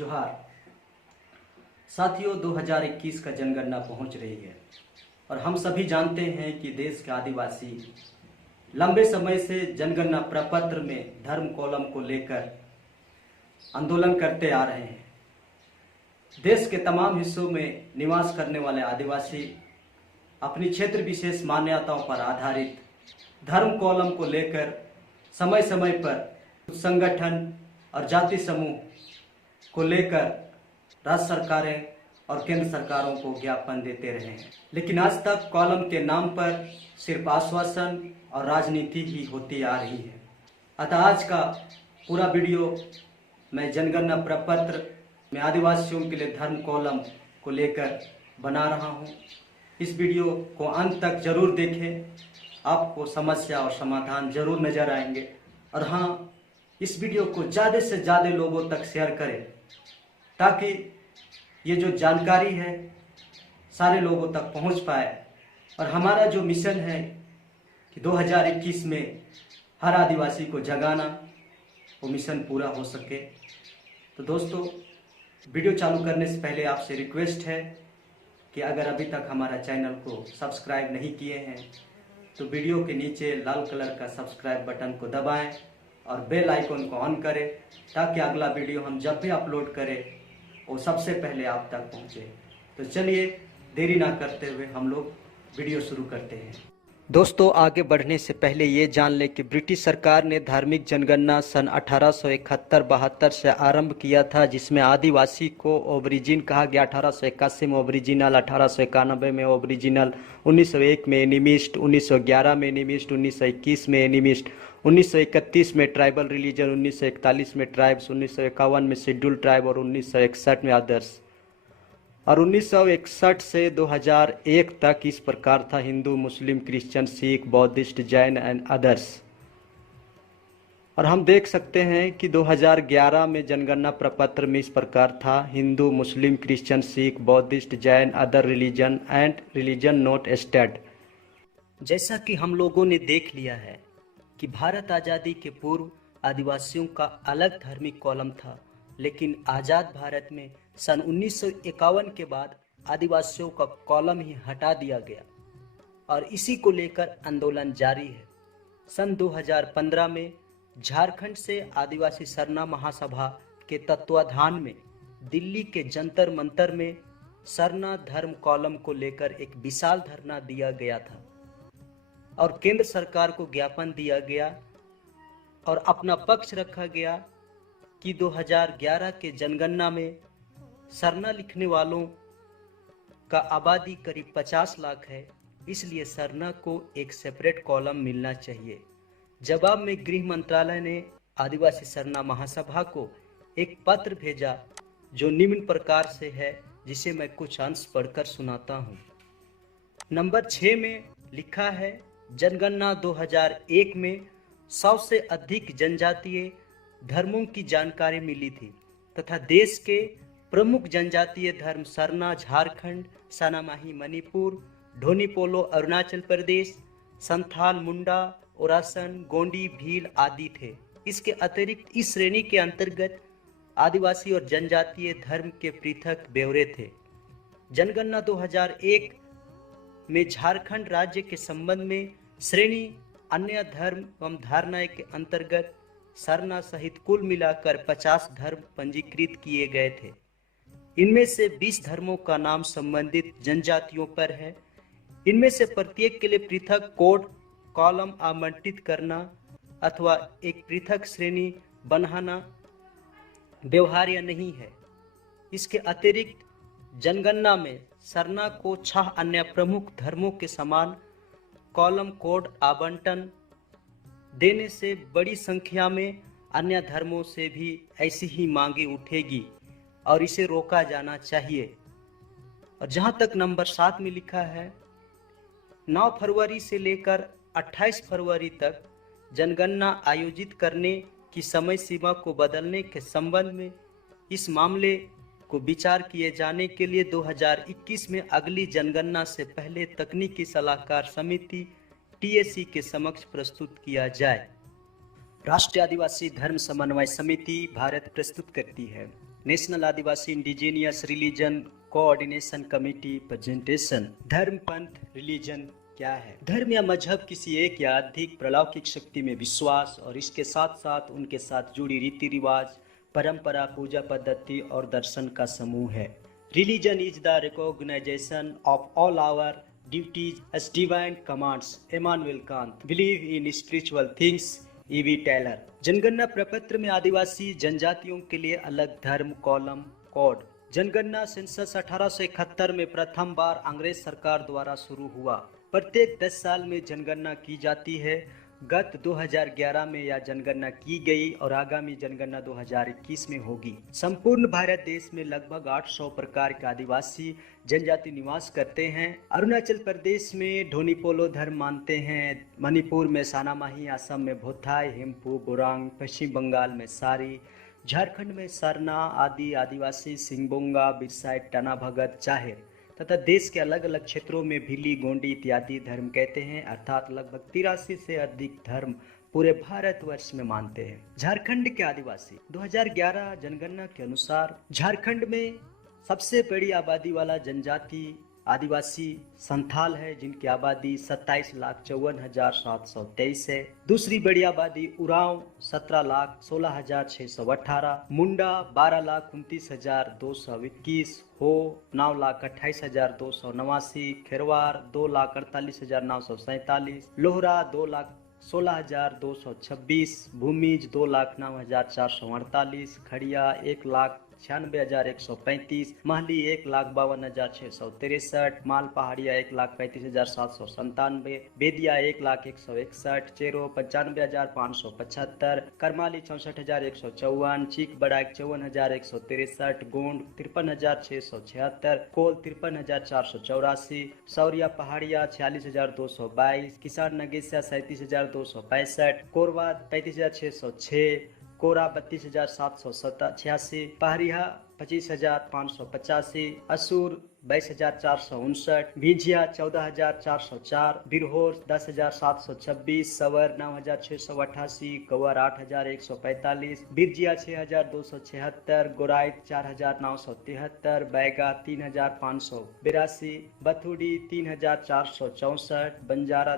जोहार साथियों, 2021 का जनगणना पहुंच रही है और हम सभी जानते हैं कि देश के आदिवासी लंबे समय से जनगणना प्रपत्र में धर्म कॉलम को लेकर आंदोलन करते आ रहे हैं। देश के तमाम हिस्सों में निवास करने वाले आदिवासी अपनी क्षेत्र विशेष मान्यताओं पर आधारित धर्म कॉलम को लेकर समय समय पर संगठन और जाति समूह को लेकर राज्य सरकारें और केंद्र सरकारों को ज्ञापन देते रहे हैं, लेकिन आज तक कॉलम के नाम पर सिर्फ आश्वासन और राजनीति ही होती आ रही है। अतः आज का पूरा वीडियो मैं जनगणना प्रपत्र में आदिवासियों के लिए धर्म कॉलम को लेकर बना रहा हूं। इस वीडियो को अंत तक जरूर देखें, आपको समस्या और समाधान जरूर नजर आएंगे। और हाँ, इस वीडियो को ज़्यादा से ज़्यादा लोगों तक शेयर करें ताकि ये जो जानकारी है सारे लोगों तक पहुंच पाए और हमारा जो मिशन है कि 2021 में हर आदिवासी को जगाना, वो मिशन पूरा हो सके। तो दोस्तों, वीडियो चालू करने से पहले आपसे रिक्वेस्ट है कि अगर अभी तक हमारा चैनल को सब्सक्राइब नहीं किए हैं तो वीडियो के नीचे लाल कलर का सब्सक्राइब बटन को दबाएं और बेल आइकन को ऑन करें ताकि अगला वीडियो हम जब भी अपलोड करें वो सबसे पहले आप तक पहुंचे। तो चलिए देरी ना करते हुए हम लोग वीडियो शुरू करते हैं। दोस्तों, आगे बढ़ने से पहले ये जान लें कि ब्रिटिश सरकार ने धार्मिक जनगणना सन 1871-72 से आरंभ किया था, जिसमें आदिवासी को ओबरिजिन कहा गया। 1881 में ओबरिजिनल, 1891 में ओबरिजिनल, 1901 में एनिमिस्ट, 1911 में एनिमिस्ट, 1921 में एनिमिस्ट, 1931 में ट्राइबल रिलीजन, 1941 में ट्राइब्स, 1951 में शेड्यूल ट्राइब और 1961 में अदर्स। और 1961 से 2001 तक इस प्रकार था: Hindu, Muslim, Christian, Sikh, Buddhist, Jain and others. और हम देख सकते हैं कि 2011 में जनगणना प्रपत्र में इस प्रकार था: Hindu, Muslim, Christian, Sikh, Buddhist, Jain, other religion and religion not state. जैसा कि हम लोगों ने देख लिया है कि भारत आज़ादी के पूर्व आदिवासियों का अलग धार्मिक कॉलम था, लेकिन आज़ाद भारत में सन 1951 के बाद आदिवासियों का कॉलम ही हटा दिया गया और इसी को लेकर आंदोलन जारी है। सन 2015 में झारखंड से आदिवासी सरना महासभा के तत्वाधान में दिल्ली के जंतर मंतर में सरना धर्म कॉलम को लेकर एक विशाल धरना दिया गया था और केंद्र सरकार को ज्ञापन दिया गया और अपना पक्ष रखा गया कि 2011 के जनगणना में सरना लिखने वालों का आबादी करीब 50 लाख है, इसलिए सरना को एक सेपरेट कॉलम मिलना चाहिए। जवाब में गृह मंत्रालय ने आदिवासी सरना महासभा को एक पत्र भेजा जो निम्न प्रकार से है, जिसे मैं कुछ अंश पढ़कर सुनाता हूँ। नंबर 6 में लिखा है: जनगणना 2001 में 100 से अधिक जनजातीय धर्मों की जानकारी मिली थी तथा देश के प्रमुख जनजातीय धर्म सरना झारखंड, सनामाही मणिपुर, ढोनीपोलो अरुणाचल प्रदेश, संथाल, मुंडा, ओरासन, गोंडी, भील आदि थे। इसके अतिरिक्त इस श्रेणी के अंतर्गत आदिवासी और जनजातीय धर्म के पृथक ब्यौरे थे। जनगणना 2001 में झारखंड राज्य के संबंध में श्रेणी अन्य धर्म एवं धारणाएं के अंतर्गत सरना सहित कुल मिलाकर 50 धर्म पंजीकृत किए गए थे। इनमें से 20 धर्मों का नाम संबंधित जनजातियों पर है। इनमें से प्रत्येक के लिए पृथक कोड कॉलम आवंटित करना अथवा एक पृथक श्रेणी बनाना व्यवहार्य नहीं है। इसके अतिरिक्त जनगणना में सरना को 6 अन्य प्रमुख धर्मों के समान कॉलम कोड आवंटन देने से बड़ी संख्या में अन्य धर्मों से भी ऐसी ही मांगे उठेगी और इसे रोका जाना चाहिए। और जहां तक नंबर 7 में लिखा है, 9 फरवरी से लेकर 28 फरवरी तक जनगणना आयोजित करने की समय सीमा को बदलने के संबंध में इस मामले को विचार किए जाने के लिए 2021 में अगली जनगणना से पहले तकनीकी सलाहकार समिति TAC के समक्ष प्रस्तुत किया जाए। राष्ट्रीय आदिवासी धर्म समन्वय समिति भारत प्रस्तुत करती है। National Adivasi indigenous religion coordination committee presentation. धर्म, पंथ, रिलीजन क्या है? धर्म या मजहब किसी एक या अधिक प्रलौकिक शक्ति में विश्वास और इसके साथ साथ उनके साथ जुड़ी रीति रिवाज, परंपरा, पूजा पद्धति और दर्शन का समूह है। Religion is the recognition of all our duties as divine commands. Immanuel Kant. Believe in spiritual things. EV Taylor. जनगणना प्रपत्र में आदिवासी जनजातियों के लिए अलग धर्म कॉलम कोड। जनगणना सेंसस 1871 में प्रथम बार अंग्रेज सरकार द्वारा शुरू हुआ। प्रत्येक 10 साल में जनगणना की जाती है। गत 2011 में यह जनगणना की गई और आगामी जनगणना 2021 में होगी। संपूर्ण भारत देश में लगभग 800 प्रकार के आदिवासी जनजाति निवास करते हैं। अरुणाचल प्रदेश में ढोनीपोलो धर्म मानते हैं, मणिपुर में सानामाही, असम में भोथाई, हिम्पू, बोरांग, पश्चिम बंगाल में सारी, झारखंड में सरना आदि आदिवासी, सिंगबोंगा, बिरसाई, टना भगत, चाहेर तथा देश के अलग अलग क्षेत्रों में भिली, गोंडी इत्यादि धर्म कहते हैं, अर्थात लगभग 83 से अधिक धर्म पूरे भारतवर्ष में मानते हैं। झारखंड के आदिवासी 2011 जनगणना के अनुसार झारखंड में सबसे बड़ी आबादी वाला जनजाति आदिवासी संथाल है, जिनकी आबादी 27,54,723 है। दूसरी बड़ी आबादी उरांव 17,16,618, मुंडा 12,29,221, हो 9,28,289, खेरवार 2,48,947, लोहरा 2,16,226, भूमिज 2,09,448, खड़िया 1,96,135, महली 1,52,663, माल पहाड़िया 1,35,797, बेदिया 1,01,161, चेरो 95,575, करमाली 64,154, चीक बड़ा 54,163, गोंड 53,676, कोल 53,484, सौरिया पहाड़िया 46,222, किसान नगेसिया 37,265, कोरवा 35,606, कोरा 32,786, पहरिया 25,585, असुर 22,459, भिंझिया 14,404, बिरहोर 10,726, सवर 9,688, कवर 8,145, बिरजिया 6,276, गोराइट 4,973, बैगा 3,582, बथुड़ी 3,464, बंजारा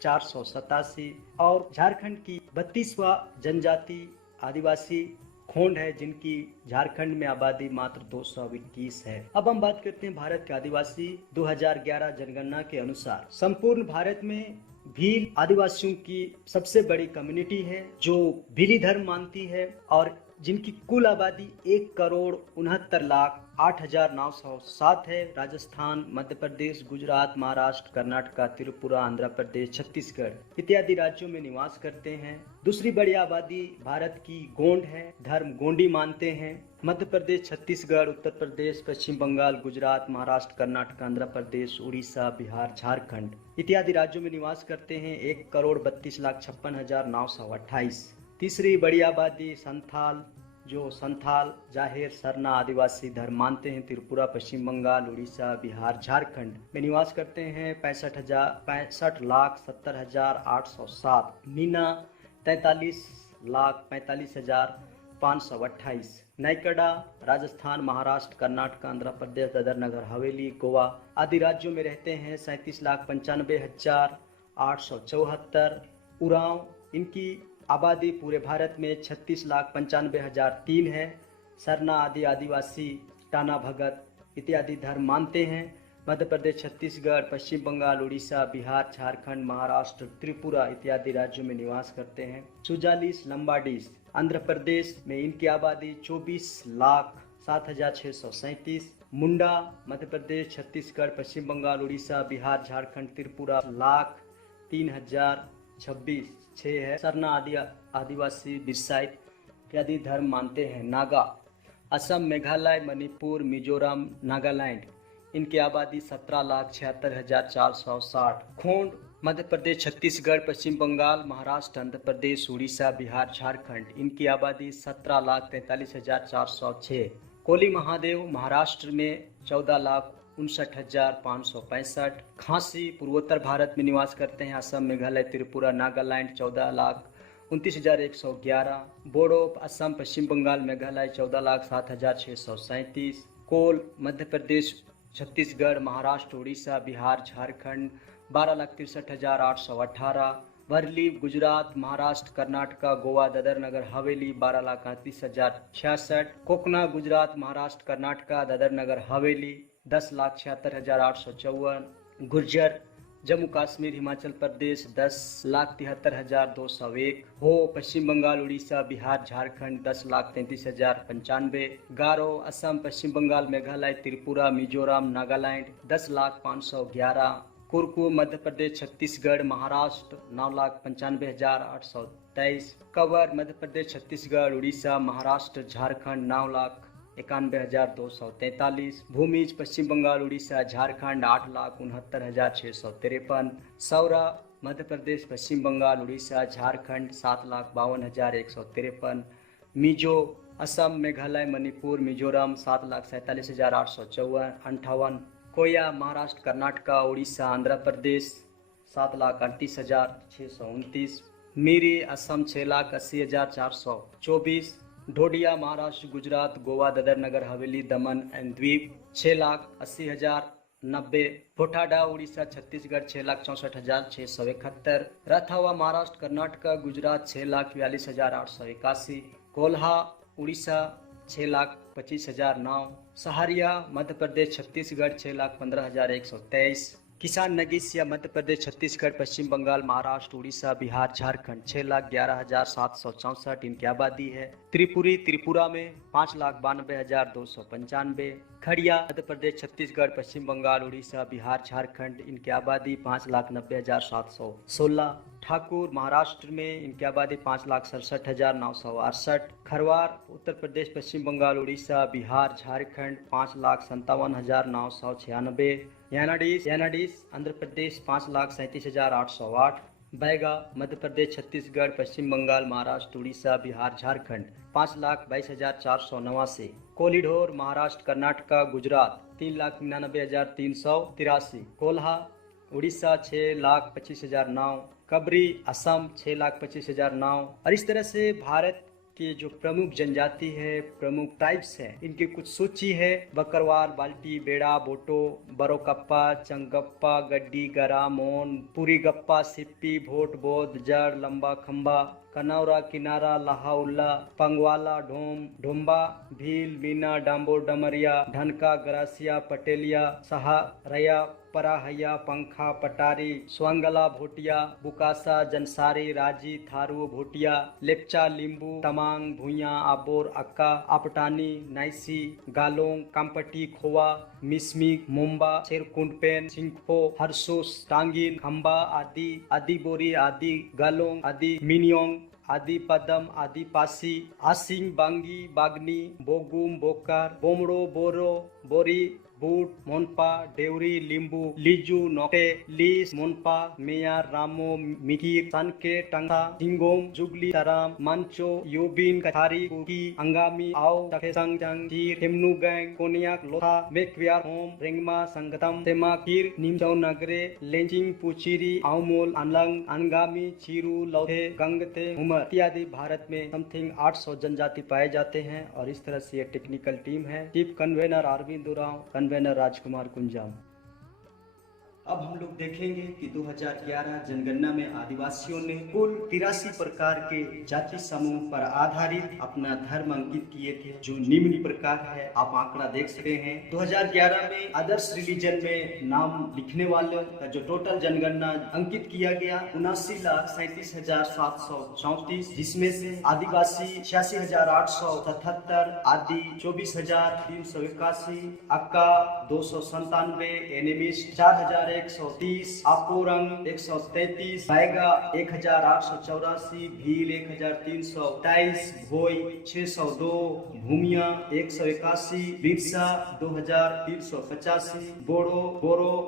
487 और झारखंड की 32वां जनजाति आदिवासी खोंड है, जिनकी झारखंड में आबादी मात्र 221 है। अब हम बात करते हैं भारत के आदिवासी 2011 जनगणना के अनुसार। संपूर्ण भारत में भील आदिवासियों की सबसे बड़ी कम्युनिटी है जो भीली धर्म मानती है और जिनकी कुल आबादी 1,69,08,907 है। राजस्थान, मध्य प्रदेश, गुजरात, महाराष्ट्र, कर्नाटक, त्रिपुरा, आंध्र प्रदेश, छत्तीसगढ़ इत्यादि राज्यों में निवास करते हैं। दूसरी बड़ी आबादी भारत की गोंड है, धर्म गोंडी मानते हैं। मध्य प्रदेश, छत्तीसगढ़, उत्तर प्रदेश, पश्चिम बंगाल, गुजरात, महाराष्ट्र, कर्नाटक, आंध्र प्रदेश, उड़ीसा, बिहार, झारखंड इत्यादि राज्यों में निवास करते हैं। 1,32,56,928। तीसरी बड़ी आबादी संथाल, जो संथाल, जाहेर, सरना आदिवासी धर्म मानते हैं, त्रिपुरा, पश्चिम बंगाल, उड़ीसा, बिहार, झारखंड में निवास करते हैं। 65,70,807। मीना 43,45,528। नाइकड़ा राजस्थान, महाराष्ट्र, कर्नाटक, आंध्र प्रदेश, दादर नगर हवेली, गोवा आदि राज्यों में रहते हैं। 37,95,874। उरांव, इनकी आबादी पूरे भारत में 36,95,003 है। सरना आदि आदिवासी टाना भगत इत्यादि धर्म मानते हैं। मध्य प्रदेश, छत्तीसगढ़, पश्चिम बंगाल, उड़ीसा, बिहार, झारखंड, महाराष्ट्र, त्रिपुरा इत्यादि राज्यों में निवास करते हैं। सुजालिस लंबाडीस आंध्र प्रदेश में इनकी आबादी 24,07,637। मुंडा मध्य प्रदेश, छत्तीसगढ़, पश्चिम बंगाल, उड़ीसा, बिहार, झारखंड, त्रिपुरा 1,03,026 है। सरना आदिवासी बिरसाई इत्यादि धर्म मानते हैं। नागा असम, मेघालय, मणिपुर, मिजोरम, नागालैंड इनकी आबादी 17,76,460। खोंड मध्य प्रदेश, छत्तीसगढ़, पश्चिम बंगाल, महाराष्ट्र, आंध्र प्रदेश, उड़ीसा, बिहार, झारखंड इनकी आबादी 17,43,406। कोली महादेव महाराष्ट्र में 14,59,565। खासी पूर्वोत्तर भारत में निवास करते हैं। असम, मेघालय, त्रिपुरा, नागालैंड 14,59,565। 29,111, बोडो असम पश्चिम बंगाल मेघालय 14,07,637, कोल मध्य प्रदेश छत्तीसगढ़ महाराष्ट्र उड़ीसा बिहार झारखंड 12,63,818, वर्ली गुजरात महाराष्ट्र कर्नाटक गोवा दादर नगर हवेली 12,38,066, कोकना गुजरात महाराष्ट्र कर्नाटक दादर नगर हवेली 10,76,854, गुर्जर जम्मू कश्मीर हिमाचल प्रदेश 10,73,201, हो पश्चिम बंगाल उड़ीसा बिहार झारखंड 10,33,095, गारो असम पश्चिम Bengal Meghalaya Tripura Mizoram Nagaland 10,05,11, Korku Madhya Pradesh Chhattisgarh Maharashtra 9,95,823, cover Madhya Pradesh Chhattisgarh Orissa Maharashtra Jharkhand 9,91,243, Bhumij Paschim Bengal Orissa Jharkhand 8,69,653, Saura Madhya Pradesh Paschim Bengal Orissa Jharkhand 7,52,153, Mizo Assam Meghalaya Manipur Mizoram 7,47,858, Koya Maharashtra Karnataka Orissa Andhra Pradesh 7,38,629, Miri Assam 6,80,424, ढोडिया Maharashtra Gujarat Goa Dadar Nagar Haveli Daman and द्वीप 6,80,090, भोटाडा उड़ीसा छत्तीसगढ़ 6,64,671, रथावा महाराष्ट्र कर्नाटक गुजरात 6,42,881, कोल्हा उड़ीसा 6,25,009, सहारिया मध्य प्रदेश छत्तीसगढ़ 6,15,123, किसान नगीसिया मध्य प्रदेश छत्तीसगढ़ पश्चिम बंगाल महाराष्ट्र उड़ीसा बिहार झारखंड 6,11,764, इनकी आबादी है। त्रिपुरी त्रिपुरा में 5,92,295, खड़िया मध्य प्रदेश छत्तीसगढ़ पश्चिम बंगाल उड़ीसा बिहार झारखंड, इनकी आबादी 5,90,716, ठाकुर महाराष्ट्र में इनकी आबादी 5,67,968, खरवार उत्तर प्रदेश पश्चिम बंगाल उड़ीसा बिहार झारखंड 5,57,996, यानाडीस आंध्र प्रदेश 5,37,808, बैगा मध्य प्रदेश छत्तीसगढ़ पश्चिम बंगाल महाराष्ट्र उड़ीसा बिहार झारखंड 5,22,489, कोलिढोर महाराष्ट्र कर्नाटक गुजरात 3,99,383, कोल्हा उड़ीसा 6,25,009, कबरी असम 6,25,009। और इस तरह से भारत के जो प्रमुख जनजाति है प्रमुख टाइप्स हैं इनकी कुछ सूची है। बकरवाल बाल्टी बेड़ा बोटो बरोकप्पा चंगप्पा गड्डी गरा मोन पूरी गप्पा सिप्पी भोट बोध जड़ लंबा खंबा कनौरा किनारा लाहाउल्ला पंगवाला ढोम ढोम्बा भील मीना डाम्बो डमरिया ढनका गरासिया पटेलिया सहारया पराहैया पंखा पटारी स्वांगला भोटिया बुकासा जनसारी राजी थारू भोटिया लेपचा लिंबू तमांग भुइया आबोर अक्का आपटानी नाइसी गालोंग कामपटी खोवा मिसमी मोम्बा शेरकुंडपेन सिंखो हरसोस टांगिन खंबा आदि आदिबोरी आदि गालोंग आदि मिनियोंग आदि पदम आदि पासी आसिंग बांगी बागनी बोगुम बोकार बोमड़ो बोरो बोरी बूट मोनपा डेवरी लिंबू लीजू नोटे लीस मोनपा मेयार रामो मिकिर सनके टंगा सिंगोम जुगली तराम मंचो योबिन कथारी कुकी अंगामी आओ तखेसंग जंग चीर हेमनु गैंग कोनियाक लोथा मेकवियार होम रेंगमा संगतम तेमा कीर निमचौ नगरे लेंचिंग पुचिरी आओमोल अनलंग अंगामी चीरू लौथे गंगते उमर इत्यादि भारत में समथिंग 800 जनजाति पाए जाते हैं। और इस तरह से ये टेक्निकल टीम है। Chief convener Arvind Oraon, convener Rajkumar Kunjam. अब हम लोग देखेंगे कि 2011 जनगणना में आदिवासियों ने कुल 83 प्रकार के जाति समूह पर आधारित अपना धर्म अंकित किए थे, जो निम्न प्रकार है। आप आंकड़ा देख सकते हैं। 2011 में आदर्श रिलीजन में नाम लिखने वालों का जो टोटल जनगणना अंकित किया गया 79,37,734, जिसमें से आदिवासी 86,877, आदि 24,381, अक्का 297, एनिमिस्ट 4,130, आपोरंग 133, बैगा 1,884, भील 1,327, भोई 602, भूमिया 181, बिरसा 2,385, बोरो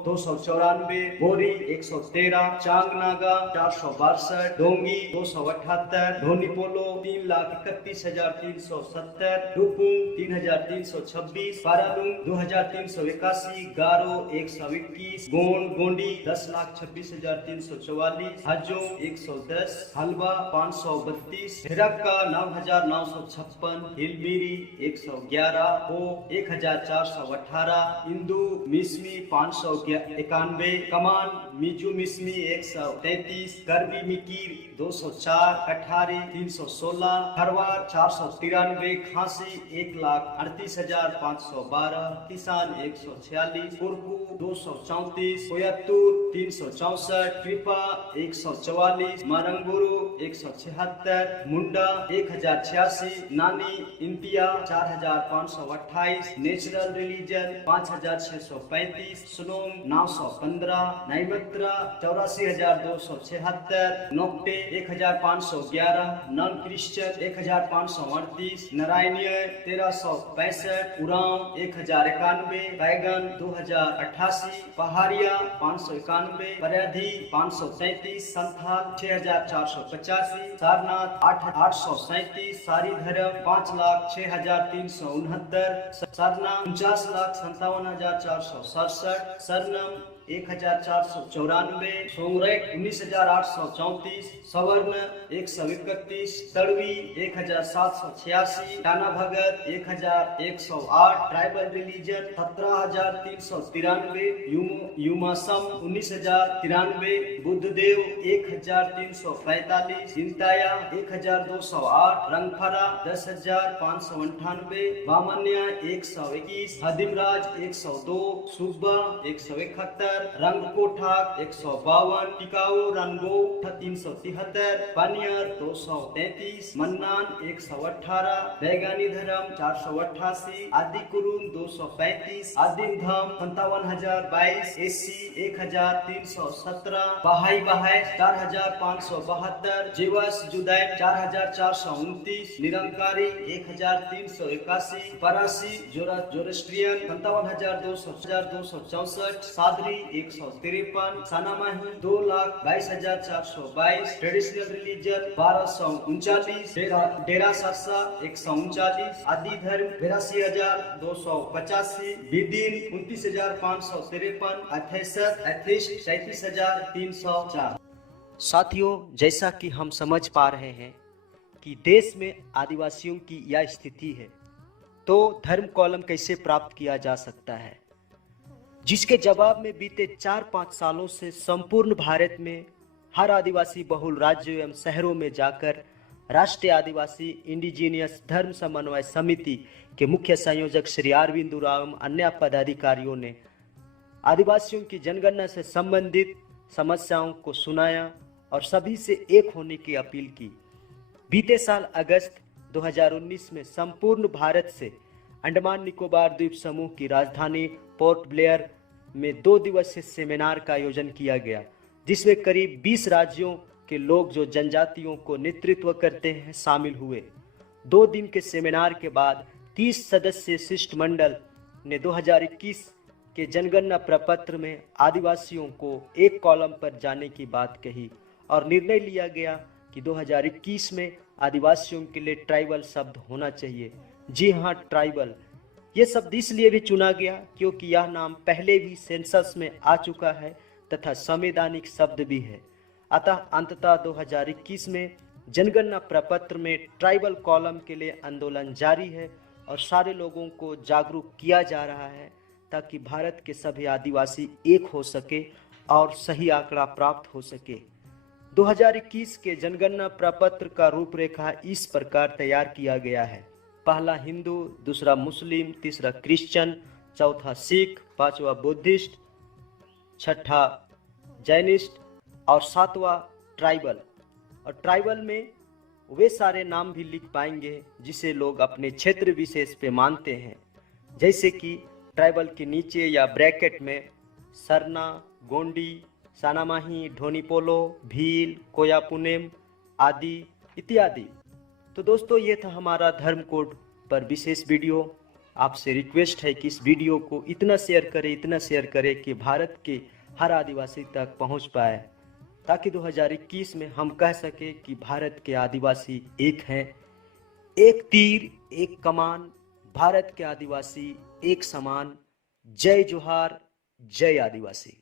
294, बोरी 113, चांगनागा 462, डोंगी 278, धोनीपोलो 3,31,370, रुपुंग 3,326, पारालुंग 2,381, गारो 121, गोंड गोंडी 10,26,344, हजो 110, हलवा 532, हिरक्का 9,956, हिलबीरी 111, हो 1,418, इंदू मिसमी 591, कमान मिजू मिसमी 133, करबी मिकीर 204, कठारी 316, खरवार 493, खांसी 1,38,512, किसान 146, कुरकू 234, कोयत्तूर 364, कृपा 144, मारंगुरु 176, मुंडा 1086, नानी इंतिया 4,528, natural religion 5,635, सुनोम 915, नैमित्रा 84,276, Nocte 1,511, non Christian 1,538, नारायणीय 1,365, उराम 1,091, बैगन 2,088, पहाड़िया 591, परैधी 533, संथाल 6,485, सारनाथ 837, सारी धर्म 5,06,369, सरना 49,57,467, सरनम 1,494, सोंगरेक 19,834, सवर्ण 131, तड़वी 1,786, टाना भगत 1,108, ट्राइबल रिलीजन 17,393, युमासम 19,093, बुद्धदेव 1,345, जिंताया 1,208, रंगफरा 10,598, बामन्या 121, हदिमराज 102, सुब्बा 171, रंगकोठाक 152, टिकाऊ रंगो 373, पानियर 233, मन्नान 118, बैगानी धर्म 488, आदि कुरुन 235, आदिम धाम 57,022, एसी 1,317, बहाई 4,572, जीवस जुदैन 4,429, निरंकारी 1,381, परासी जोरस्ट्रियन 57,264, सादरी 153, सनामाही 2,22,422, ट्रेडिशनल रिलीजन 1,239, डेरा सरसा 139, आदि धर्म 82,285, विदिन 29,553, एथिस्ट 37,304। साथियों, जैसा कि हम समझ पा रहे हैं कि देश में आदिवासियों की यह स्थिति है, तो धर्म कॉलम कैसे प्राप्त किया जा सकता है, जिसके जवाब में बीते 4-5 सालों से संपूर्ण भारत में हर आदिवासी बहुल राज्यों एवं शहरों में जाकर राष्ट्रीय आदिवासी इंडिजीनियस धर्म समन्वय समिति के मुख्य संयोजक श्री अरविंद उरांव एवं अन्य पदाधिकारियों ने आदिवासियों की जनगणना से संबंधित समस्याओं को सुनाया और सभी से एक होने की अपील की। बीते साल अगस्त 2019 में संपूर्ण भारत से अंडमान निकोबार द्वीप समूह की राजधानी पोर्ट ब्लेयर में 2 दिवसीय सेमिनार का आयोजन किया गया, जिसमें करीब 20 राज्यों के लोग जो जनजातियों को नेतृत्व करते हैं शामिल हुए। 2 दिन के सेमिनार के बाद 30 सदस्यीय शिष्टमंडल ने 2021 के जनगणना प्रपत्र में आदिवासियों को एक कॉलम पर जाने की बात कही और निर्णय लिया गया कि 2021 में आदिवासियों के लिए ट्राइबल शब्द होना चाहिए। जी हाँ, ट्राइबल ये शब्द इसलिए भी चुना गया क्योंकि यह नाम पहले भी सेंसस में आ चुका है तथा संवैधानिक शब्द भी है। अतः अंततः 2021 में जनगणना प्रपत्र में ट्राइबल कॉलम के लिए आंदोलन जारी है और सारे लोगों को जागरूक किया जा रहा है ताकि भारत के सभी आदिवासी एक हो सके और सही आंकड़ा प्राप्त हो सके। 2021 के जनगणना प्रपत्र का रूपरेखा इस प्रकार तैयार किया गया है। पहला हिंदू, दूसरा मुस्लिम, तीसरा क्रिश्चियन, चौथा सिख, पांचवा बुद्धिस्ट, छठा जैनिस्ट और सातवां ट्राइबल। और ट्राइबल में वे सारे नाम भी लिख पाएंगे जिसे लोग अपने क्षेत्र विशेष पे मानते हैं, जैसे कि ट्राइबल के नीचे या ब्रैकेट में सरना, गोंडी, सानामाही, ढोनीपोलो, भील, कोयापुनेम आदि इत्यादि। तो दोस्तों, ये था हमारा धर्म कोड पर विशेष वीडियो। आपसे रिक्वेस्ट है कि इस वीडियो को इतना शेयर करें कि भारत के हर आदिवासी तक पहुंच पाए, ताकि 2021 में हम कह सके कि भारत के आदिवासी एक हैं। एक तीर एक कमान, भारत के आदिवासी एक समान। जय जोहार, जय आदिवासी।